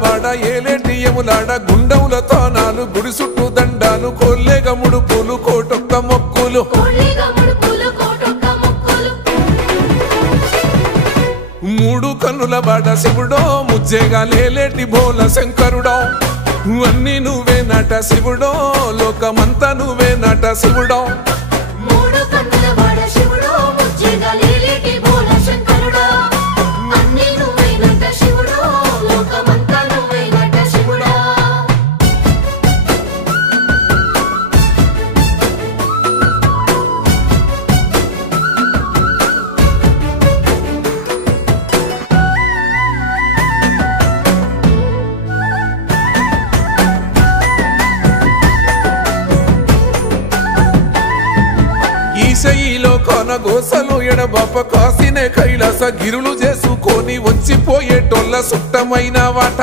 వాడ ఏలేటి యములాడ గుండముల తానాలు గుడి చుట్టూ దండాలు కొల్లేగ ముడుపులు కోటొక్క మొక్కులు మూడు కన్నుల వాడ శివుడో ముజ్జేగా లేలేటి బోల శంకరుడో అన్ని నువ్వే నట శివుడో లోకమంతా నువ్వే నట శివుడో ఈశయిలో కొనగోసలు ఎడబాప కాసినే కైలాస గిరులు చేసుకొని వచ్చిపోయేటోళ్ళ సుట్టమైన వాట